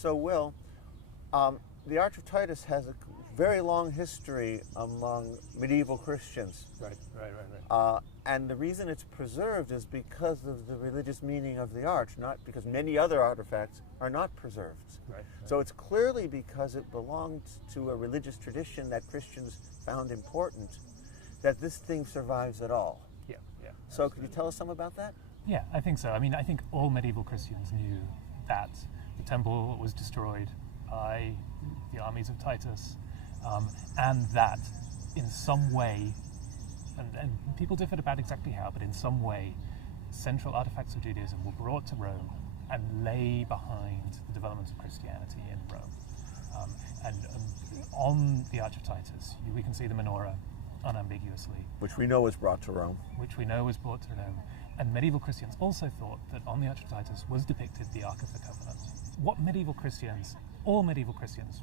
So, Will, the Arch of Titus has a very long history among medieval Christians. Right. And the reason it's preserved is because of the religious meaning of the arch, not because many other artifacts are not preserved. Right. So it's clearly because it belonged to a religious tradition that Christians found important that this thing survives at all. Yeah. So could you tell us some about that? Yeah, I think so. I mean, I think all medieval Christians knew that the temple was destroyed by the armies of Titus, and that in some way, and people differed about exactly how, but in some way, central artifacts of Judaism were brought to Rome and lay behind the development of Christianity in Rome. And on the Arch of Titus, we can see the Menorah unambiguously. Which we know was brought to Rome. And medieval Christians also thought that on the Arch of Titus was depicted the Ark of the Covenant. What medieval Christians, all medieval Christians,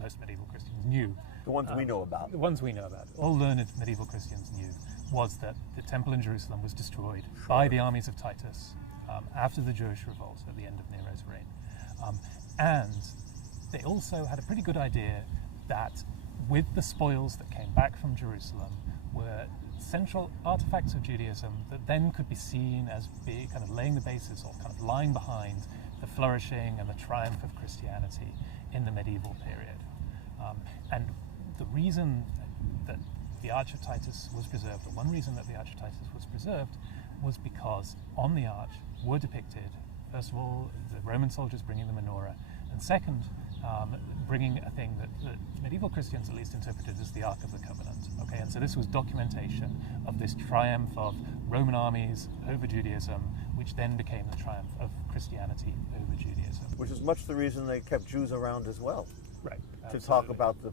most medieval Christians knew, the ones we know about. The ones we know about. All learned medieval Christians knew was that the temple in Jerusalem was destroyed by the armies of Titus after the Jewish revolt at the end of Nero's reign. And they also had a pretty good idea that with the spoils that came back from Jerusalem were central artifacts of Judaism that then could be seen as being kind of laying the basis or kind of lying behind the flourishing and the triumph of Christianity in the medieval period. And the reason that the Arch of Titus was preserved, or one reason that the Arch of Titus was preserved, was because on the arch were depicted, first of all, the Roman soldiers bringing the Menorah, and second, bringing a thing that medieval Christians at least interpreted as the Ark of the Covenant. Okay, and so this was documentation of this triumph of Roman armies over Judaism, which then became the triumph of Christianity over Judaism. Which is much the reason they kept Jews around as well. Right. To talk about the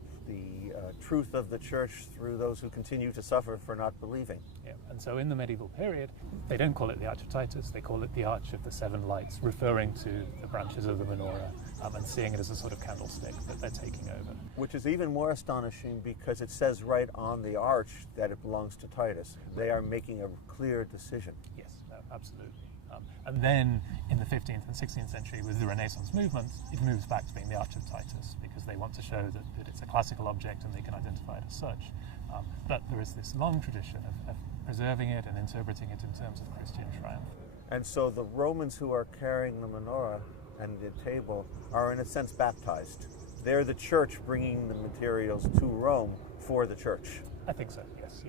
truth of the church through those who continue to suffer for not believing. Yeah, and so in the medieval period, they don't call it the Arch of Titus, they call it the Arch of the Seven Lights, referring to the branches of the Menorah and seeing it as a sort of candlestick that they're taking over. Which is even more astonishing because it says right on the arch that it belongs to Titus. They are making a clear decision. Yes, absolutely. And then in the 15th and 16th century, with the Renaissance movement, it moves back to being the Arch of Titus because they want to show that it's a classical object and they can identify it as such. But there is this long tradition of preserving it and interpreting it in terms of Christian triumph. And so the Romans who are carrying the menorah and the table are in a sense baptized. They're the church bringing the materials to Rome for the church. I think so, yes.